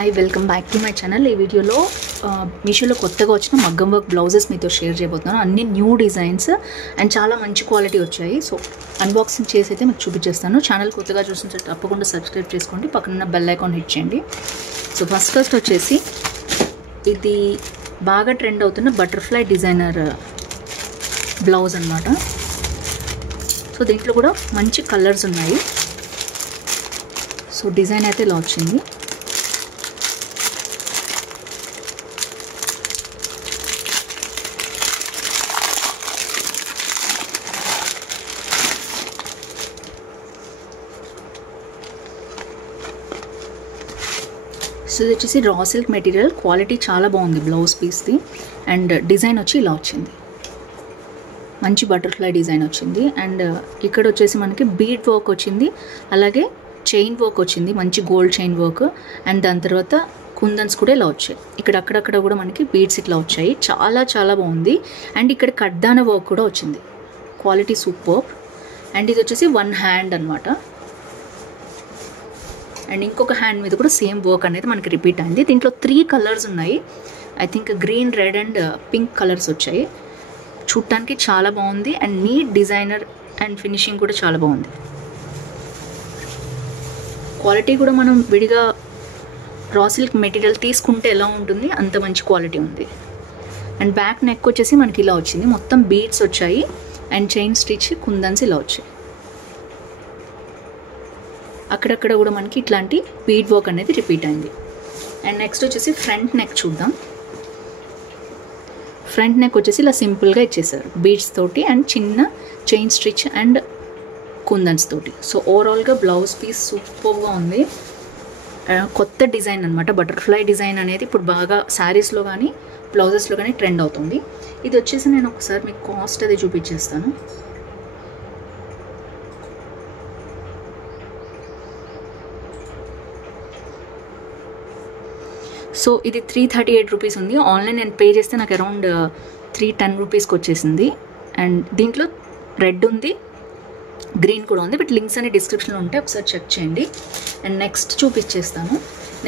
Hi, welcome back to my channel. ఈ వీడియోలో మీషోలో కొత్తగా వచ్చిన మగ్గం వర్క్ బ్లౌజెస్ మీతో షేర్ చేయబోతున్నాను. అన్ని న్యూ డిజైన్స్ అండ్ చాలా మంచి క్వాలిటీ వచ్చాయి. సో అన్బాక్సింగ్ చేసి అయితే మీకు చూపించేస్తాను. ఛానల్ కొత్తగా చూసిన తప్పకుండా సబ్స్క్రైబ్ చేసుకోండి, పక్కన బెల్ ఐకాన్ హిట్ చేయండి. సో ఫస్ట్ వచ్చేసి ఇది బాగా ట్రెండ్ అవుతున్న బటర్ఫ్లై డిజైనర్ బ్లౌజ్ అన్నమాట. సో దీంట్లో కూడా మంచి కలర్స్ ఉన్నాయి. సో డిజైన్ అయితే ఇలా వచ్చింది. సో ఇది వచ్చేసి రా సిల్క్ మెటీరియల్, క్వాలిటీ చాలా బాగుంది బ్లౌజ్ పీస్ది. అండ్ డిజైన్ వచ్చి ఇలా వచ్చింది, మంచి బటర్ఫ్లై డిజైన్ వచ్చింది. అండ్ ఇక్కడ వచ్చేసి మనకి బీడ్ వర్క్ వచ్చింది, అలాగే చైన్ వర్క్ వచ్చింది, మంచి గోల్డ్ చైన్ వర్క్. అండ్ దాని తర్వాత కుందన్స్ కూడా ఇలా వచ్చాయి. ఇక్కడ అక్కడక్కడ కూడా మనకి బీడ్స్ ఇట్లా వచ్చాయి. చాలా చాలా బాగుంది. అండ్ ఇక్కడ కడ్దాన వర్క్ కూడా వచ్చింది, క్వాలిటీ సూపర్. అండ్ ఇది వచ్చేసి వన్ హ్యాండ్ అనమాట. అండ్ ఇంకొక హ్యాండ్ మీద కూడా సేమ్ వర్క్ అనేది మనకి రిపీట్ అయింది. దీంట్లో 3 కలర్స్ ఉన్నాయి. I think green, red and pink colours వచ్చాయి. చూడటానికి చాలా బాగుంది. And neat designer and finishing కూడా చాలా బాగుంది. క్వాలిటీ కూడా మనం విడిగా రా సిల్క్ మెటీరియల్ తీసుకుంటే ఎలా ఉంటుంది అంత మంచి క్వాలిటీ ఉంది. అండ్ బ్యాక్ నెక్ వచ్చేసి మనకి ఇలా వచ్చింది, మొత్తం బీడ్స్ వచ్చాయి. అండ్ చైన్ స్టిచ్ కుందన్స్ ఇలా వచ్చాయి. అక్కడక్కడ కూడా మనకి ఇట్లాంటి బీడ్ వర్క్ అనేది రిపీట్ అయింది. అండ్ నెక్స్ట్ వచ్చేసి ఫ్రంట్ నెక్ చూద్దాం. ఫ్రంట్ నెక్ వచ్చేసి ఇలా సింపుల్గా ఇచ్చేసారు బీడ్స్ తోటి అండ్ చిన్న చైన్ స్టిచ్ అండ్ కుందన్స్ తోటి. సో ఓవరాల్గా బ్లౌజ్ పీస్ సూపర్గా ఉంది. కొత్త డిజైన్ అనమాట. బటర్ఫ్లై డిజైన్ అనేది ఇప్పుడు బాగా శారీస్లో కానీ బ్లౌజెస్లో కానీ ట్రెండ్ అవుతుంది. ఇది వచ్చేసి నేను ఒకసారి మీకు కాస్ట్ అది చూపించేస్తాను. సో ఇది 338 రూపీస్ ఉంది. ఆన్లైన్ నేను పే చేస్తే నాకు అరౌండ్ 310 రూపీస్కి వచ్చేసింది. అండ్ దీంట్లో రెడ్ ఉంది, గ్రీన్ కూడా ఉంది. బట్ లింక్స్ అనే డిస్క్రిప్షన్లో ఉంటే ఒకసారి చెక్ చేయండి. అండ్ నెక్స్ట్ చూపించేస్తాను.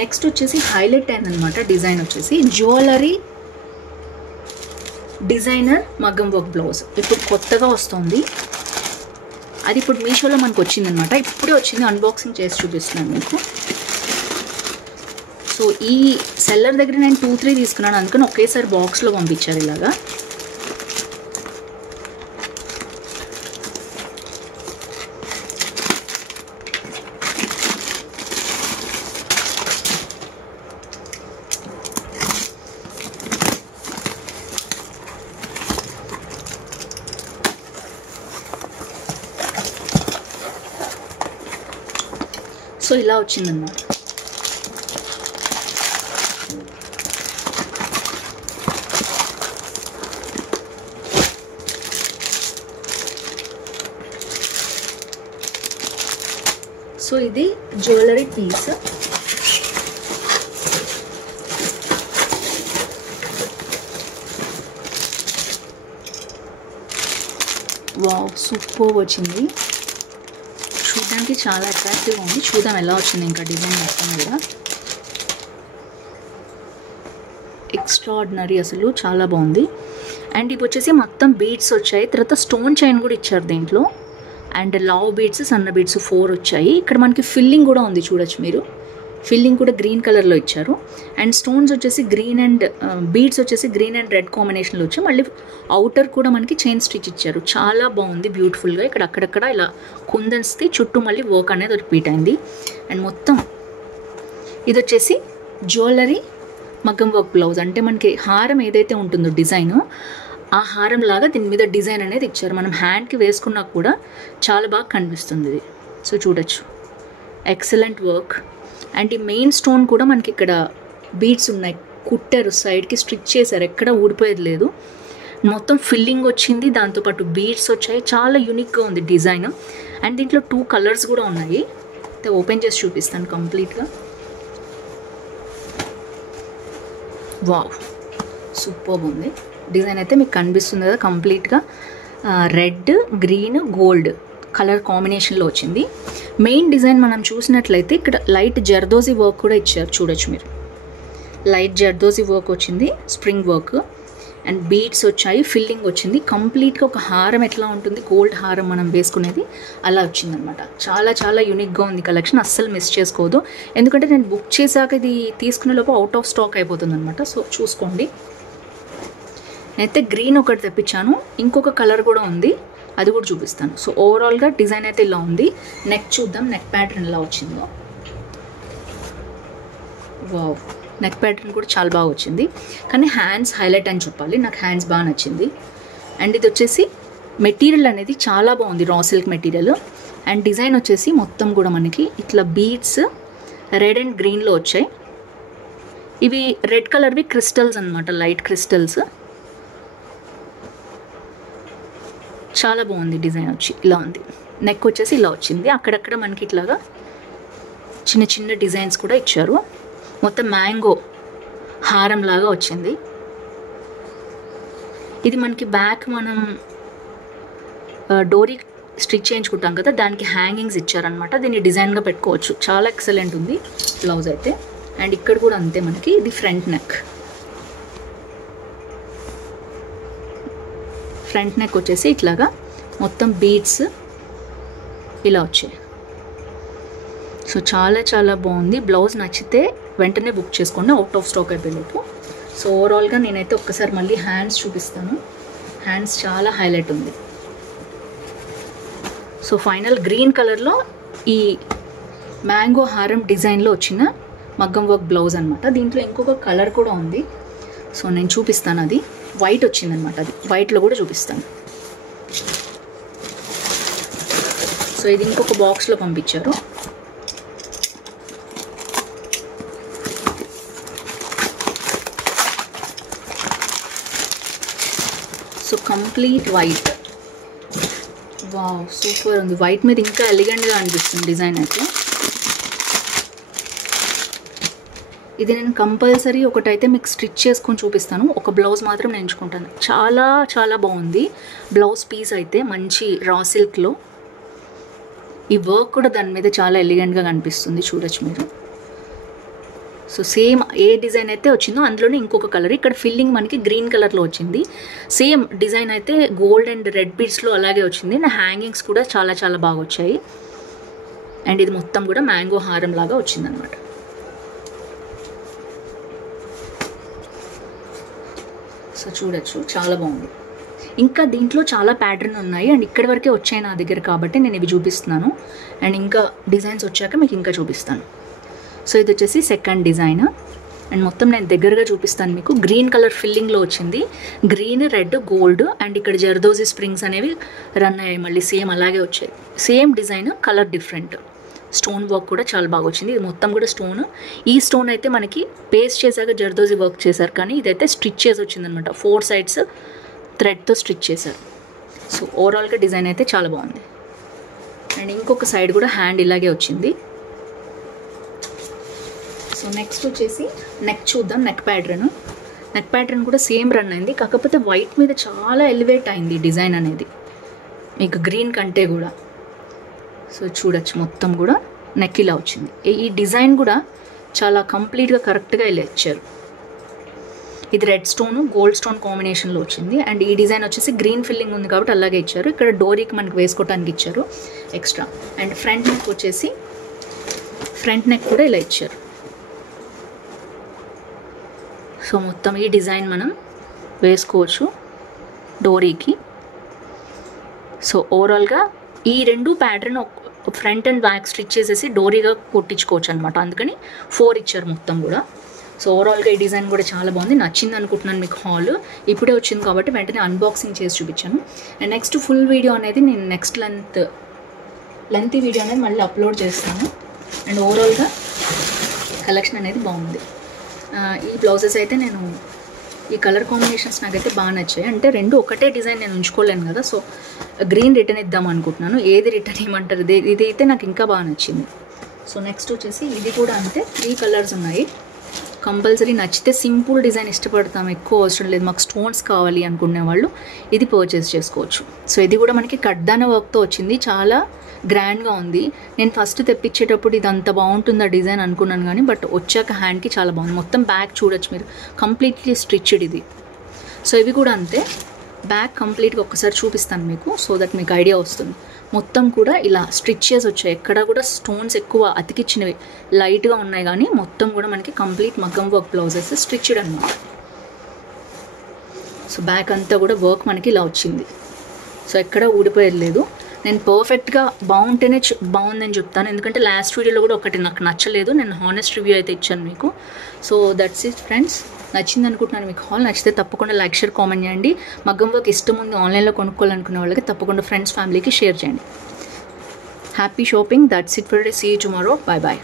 నెక్స్ట్ వచ్చేసి హైలైట్ అయిందనమాట డిజైన్ వచ్చేసి జ్యువెలరీ డిజైనర్ మగ్గం వర్క్ బ్లౌజ్. ఇప్పుడు కొత్తగా వస్తుంది అది. ఇప్పుడు మీషోలో మనకు వచ్చిందనమాట, ఇప్పుడే వచ్చింది. అన్బాక్సింగ్ చేసి చూపిస్తున్నాను మీకు. సో ఈ సెల్లర్ దగ్గర నేను 2-3 తీసుకున్నాను, అందుకని ఒకేసారి బాక్స్లో పంపించారు ఇలాగా. సో ఇలా వచ్చిందన్నమాట. సో ఇది జ్యువెలరీ పీస్. వావ్, సూపర్ వచ్చింది. చూడడానికి చాలా అట్రాక్టివ్గా ఉంది. చూద్దాం ఎలా వచ్చింది ఇంకా డిజైన్ మొత్తం కూడా. ఎక్స్ట్రాడినరీ, అసలు చాలా బాగుంది. అండ్ ఇవి వచ్చేసి మొత్తం బీడ్స్ వచ్చాయి, తర్వాత స్టోన్ చైన్ కూడా ఇచ్చారు దీంట్లో. అండ్ లావ్ బీడ్స్, సన్న బీడ్స్ 4 వచ్చాయి. ఇక్కడ మనకి ఫిల్లింగ్ కూడా ఉంది, చూడొచ్చు మీరు. ఫిల్లింగ్ కూడా గ్రీన్ కలర్లో ఇచ్చారు. అండ్ స్టోన్స్ వచ్చేసి గ్రీన్ అండ్ బీడ్స్ వచ్చేసి గ్రీన్ అండ్ రెడ్ కాంబినేషన్లో వచ్చి మళ్ళీ అవుటర్ కూడా మనకి చైన్ స్టిచ్ ఇచ్చారు. చాలా బాగుంది, బ్యూటిఫుల్గా. ఇక్కడ అక్కడక్కడ ఇలా కుందన్స్ది చుట్టూ మళ్ళీ వర్క్ అనేది రిపీట్ అయింది. అండ్ మొత్తం ఇది వచ్చేసి జ్యువెలరీ మగ్గం వర్క్ బ్లౌజ్. అంటే మనకి హారం ఏదైతే ఉంటుందో డిజైను, ఆ హారం లాగా దీని మీద డిజైన్ అనేది ఇచ్చారు. మనం హ్యాండ్కి వేసుకున్నా కూడా చాలా బాగా కనిపిస్తుంది ఇది. సో చూడొచ్చు, ఎక్సలెంట్ వర్క్. అండ్ ఈ మెయిన్ స్టోన్ కూడా మనకి ఇక్కడ బీడ్స్ ఉన్నాయి, కుట్టారు, సైడ్కి స్టిచ్ చేశారు, ఎక్కడ ఊడిపోయేది లేదు. మొత్తం ఫిల్లింగ్ వచ్చింది, దాంతోపాటు బీడ్స్ వచ్చాయి. చాలా యూనిక్గా ఉంది డిజైన్. అండ్ దీంట్లో 2 కలర్స్ కూడా ఉన్నాయి. ఓపెన్ చేసి చూపిస్తాను కంప్లీట్గా. వావ్, సూపర్ ఉంది డిజైన్ అయితే. మీకు కనిపిస్తుంది కదా కంప్లీట్గా రెడ్, గ్రీన్, గోల్డ్ కలర్ కాంబినేషన్లో వచ్చింది. మెయిన్ డిజైన్ మనం చూసినట్లయితే ఇక్కడ లైట్ జర్దోజీ వర్క్ కూడా ఇచ్చారు, చూడొచ్చు మీరు. లైట్ జర్దోజీ వర్క్ వచ్చింది, స్ప్రింగ్ వర్క్ అండ్ బీడ్స్ వచ్చాయి, ఫిల్లింగ్ వచ్చింది. కంప్లీట్గా ఒక హారం ఎట్లా ఉంటుంది, గోల్డ్ హారం మనం వేసుకునేది అలా వచ్చిందనమాట. చాలా చాలా యూనిక్గా ఉంది కలెక్షన్, అస్సలు మిస్ చేసుకోవద్దు. ఎందుకంటే నేను బుక్ చేశాక ఇది తీసుకునే లోపు అవుట్ ఆఫ్ స్టాక్ అయిపోతుంది అనమాట. సో చూసుకోండి. నేనైతే గ్రీన్ ఒకటి తెప్పించాను, ఇంకొక కలర్ కూడా ఉంది, అది కూడా చూపిస్తాను. సో ఓవరాల్గా డిజైన్ అయితే ఇలా ఉంది. నెక్ చూద్దాం, నెక్ ప్యాటర్న్ ఎలా వచ్చిందో. వావ్, నెక్ ప్యాటర్న్ కూడా చాలా బాగా వచ్చింది, కానీ హ్యాండ్స్ హైలైట్ అని చెప్పాలి. నాకు హ్యాండ్స్ బాగా నచ్చింది. అండ్ ఇది వచ్చేసి మెటీరియల్ అనేది చాలా బాగుంది, raw silk material. And design వచ్చేసి మొత్తం కూడా మనకి ఇట్లా బీడ్స్ రెడ్ అండ్ గ్రీన్లో వచ్చాయి. ఇవి రెడ్ కలర్వి క్రిస్టల్స్ అనమాట, లైట్ క్రిస్టల్స్. చాలా బాగుంది డిజైన్ వచ్చి, ఇలా ఉంది. నెక్ వచ్చేసి ఇలా వచ్చింది, అక్కడక్కడ మనకి ఇట్లాగా చిన్న చిన్న డిజైన్స్ కూడా ఇచ్చారు. మొత్తం మ్యాంగో హారం లాగా వచ్చింది. ఇది మనకి బ్యాక్ మనం డోరీ స్టిచ్ చేయించుకుంటాం కదా, దానికి హ్యాంగింగ్స్ ఇచ్చారనమాట. దీన్ని డిజైన్గా పెట్టుకోవచ్చు, చాలా ఎక్సలెంట్ ఉంది బ్లౌజ్ అయితే. అండ్ ఇక్కడ కూడా అంతే, మనకి ఇది ఫ్రంట్ నెక్. ఫ్రంట్ నెక్ వచ్చేసి ఇట్లాగా మొత్తం బీడ్స్ ఇలా వచ్చాయి. సో చాలా చాలా బాగుంది. బ్లౌజ్ నచ్చితే వెంటనే బుక్ చేసుకోండి, అవుట్ ఆఫ్ స్టాక్ అయిపోయేలోపు. సో ఓవరాల్గా నేనైతే ఒక్కసారి మళ్ళీ హ్యాండ్స్ చూపిస్తాను. హ్యాండ్స్ చాలా హైలైట్ ఉంది. సో ఫైనల్ గ్రీన్ కలర్లో ఈ మ్యాంగో హారం డిజైన్లో వచ్చిన మగ్గం వర్క్ బ్లౌజ్ అనమాట. దీంట్లో ఇంకొక కలర్ కూడా ఉంది, సో నేను చూపిస్తాను. అది వైట్ వచ్చిందనమాట, అది వైట్లో కూడా చూపిస్తాను. సో ఇది ఇంకొక బాక్స్లో పంపించారు. So complete white. Wow, super ఉంది. వైట్ మీద ఇంకా ఎలిగెంట్గా అనిపిస్తుంది డిజైన్ అయితే. ఇది నేను కంపల్సరీ ఒకటైతే మీకు స్టిచ్ చేసుకొని చూపిస్తాను, ఒక బ్లౌజ్ మాత్రం నేను ఎంచుకుంటాను. చాలా చాలా బాగుంది బ్లౌజ్ పీస్ అయితే, మంచి రా సిల్క్లో. ఈ వర్క్ కూడా దాని మీద చాలా ఎలిగెంట్గా కనిపిస్తుంది, చూడొచ్చు మీరు. సో సేమ్ ఏ డిజైన్ అయితే వచ్చిందో అందులోనే ఇంకొక కలర్. ఇక్కడ ఫిల్లింగ్ మనకి గ్రీన్ కలర్లో వచ్చింది. సేమ్ డిజైన్ అయితే గోల్డ్ అండ్ రెడ్ బీడ్స్లో అలాగే వచ్చింది. నా హ్యాంగింగ్స్ కూడా చాలా చాలా బాగా వచ్చాయి. అండ్ ఇది మొత్తం కూడా మ్యాంగో హారం లాగా వచ్చిందనమాట. సో చూడొచ్చు, చాలా బాగుంది. ఇంకా దీంట్లో చాలా ప్యాటర్న్ ఉన్నాయి అండ్ ఇక్కడి వరకే వచ్చాయి నా దగ్గర, కాబట్టి నేను ఇవి చూపిస్తున్నాను. అండ్ ఇంకా డిజైన్స్ వచ్చాక మీకు ఇంకా చూపిస్తాను. సో ఇది వచ్చేసి సెకండ్ డిజైన్ అండ్ మొత్తం నేను దగ్గరగా చూపిస్తాను మీకు. గ్రీన్ కలర్ ఫిల్లింగ్లో వచ్చింది, గ్రీన్ రెడ్ గోల్డ్. అండ్ ఇక్కడ జర్దోజీ స్ప్రింగ్స్ అనేవి రన్ అయ్యాయి, మళ్ళీ సేమ్ అలాగే వచ్చాయి. Same design, colour different. Stone work కూడా చాలా బాగా వచ్చింది. ఇది మొత్తం కూడా స్టోన్. ఈ స్టోన్ అయితే మనకి పేస్ట్ చేశాక జర్దోజీ వర్క్ చేశారు, కానీ ఇదైతే స్టిచ్ చేసి వచ్చిందనమాట. 4 సైడ్స్ థ్రెడ్తో స్టిచ్ చేశారు. సో ఓవరాల్గా డిజైన్ అయితే చాలా బాగుంది. అండ్ ఇంకొక సైడ్ కూడా హ్యాండ్ ఇలాగే వచ్చింది. సో నెక్స్ట్ వచ్చేసి నెక్ చూద్దాం. నెక్ ప్యాటర్న్ కూడా సేమ్ రన్ అయింది, కాకపోతే వైట్ మీద చాలా ఎలివేట్ అయింది డిజైన్ అనేది మీకు గ్రీన్ కంటే కూడా. సో చూడొచ్చు, మొత్తం కూడా నెక్ ఇలా వచ్చింది. ఈ డిజైన్ కూడా చాలా కంప్లీట్గా కరెక్ట్గా ఇలా ఇచ్చారు. ఇది రెడ్ స్టోన్ గోల్డ్ స్టోన్ కాంబినేషన్లో వచ్చింది. అండ్ ఈ డిజైన్ వచ్చేసి గ్రీన్ ఫిల్లింగ్ ఉంది కాబట్టి అలాగే ఇచ్చారు. ఇక్కడ డోరీకి మనకి వేసుకోవడానికి ఇచ్చారు ఎక్స్ట్రా. అండ్ ఫ్రంట్ నెక్ వచ్చేసి ఫ్రంట్ నెక్ కూడా ఇలా ఇచ్చారు. సో మొత్తం ఈ డిజైన్ మనం వేసుకోవచ్చు డోరీకి. సో ఓవరాల్గా ఈ రెండు pattern front and back stitch చేసేసి డోరీగా కుట్టించుకోవచ్చు అనమాట. అందుకని 4 ఇచ్చారు మొత్తం కూడా. సో ఓవరాల్గా ఈ డిజైన్ కూడా చాలా బాగుంది, నచ్చింది అనుకుంటున్నాను మీకు. హాల్ ఇప్పుడే వచ్చింది కాబట్టి వెంటనే అన్బాక్సింగ్ చేసి చూపించాను. అండ్ నెక్స్ట్ ఫుల్ వీడియో అనేది నేను నెక్స్ట్ లెంతీ వీడియో అనేది మళ్ళీ అప్లోడ్ చేస్తాను. అండ్ ఓవరాల్గా కలెక్షన్ అనేది బాగుంది. ఈ బ్లౌజెస్ అయితే నేను ఈ కలర్ కాంబినేషన్స్ నాకైతే బాగా నచ్చాయి. అంటే రెండు ఒకటే డిజైన్ నేను ఉంచుకోలేను కదా, సో గ్రీన్ రిటర్న్ ఇద్దాం అనుకుంటున్నాను. ఏది రిటర్న్ ఇవ్వమంటారు, ఇది అయితే నాకు ఇంకా బాగా నచ్చింది. సో నెక్స్ట్ వచ్చేసి ఇది కూడా అంతే, 3 కలర్స్ ఉన్నాయి కంపల్సరీ నచ్చితే సింపుల్ డిజైన్ ఇష్టపడతాం, ఎక్కువ అవసరం లేదు మాకు స్టోన్స్ కావాలి అనుకునే వాళ్ళు ఇది పర్చేస్ చేసుకోవచ్చు. సో ఇది కూడా మనకి కడ్దాన వర్క్తో వచ్చింది, చాలా గ్రాండ్గా ఉంది. నేను ఫస్ట్ తెప్పించేటప్పుడు ఇది అంత బాగుంటుందా డిజైన్ అనుకున్నాను కానీ బట్ వచ్చాక హ్యాండ్కి చాలా బాగుంది. మొత్తం బ్యాక్ చూడొచ్చు మీరు, కంప్లీట్లీ స్టిచ్డ్ ఇది. సో ఇవి కూడా అంతే, బ్యాక్ కంప్లీట్గా ఒక్కసారి చూపిస్తాను మీకు సో దట్ మీకు ఐడియా వస్తుంది. మొత్తం కూడా ఇలా స్టిచ్చెస్ వచ్చాయి, ఎక్కడ కూడా స్టోన్స్ ఎక్కువ అతికిచ్చినవి లైట్గా ఉన్నాయి కానీ మొత్తం కూడా మనకి కంప్లీట్ మగ్గం వర్క్ బ్లౌజెస్ స్టిచ్డ్ అనమాట. సో బ్యాక్ అంతా కూడా వర్క్ మనకి ఇలా వచ్చింది. సో ఎక్కడ ఊడిపోయేది లేదు. నేను పర్ఫెక్ట్గా బాగుంటేనే బాగుందని చెప్తాను, ఎందుకంటే లాస్ట్ వీడియోలో కూడా ఒకటి నాకు నచ్చలేదు, నేను హానెస్ట్ రివ్యూ అయితే ఇచ్చాను మీకు. సో దట్స్ ఇట్ ఫ్రెండ్స్, నచ్చింది అనుకుంటున్నాను మీకు. హాల్ నచ్చితే తప్పకుండా లైక్ షేర్ కామెంట్ చేయండి. మగ్గం వర్క్ ఇష్టం ఉంది ఆన్లైన్లో కొనుక్కోవాలనుకునే వాళ్ళకి తప్పకుండా ఫ్రెండ్స్ ఫ్యామిలీకి షేర్ చేయండి. Happy shopping. That's it for today. See you tomorrow. Bye bye.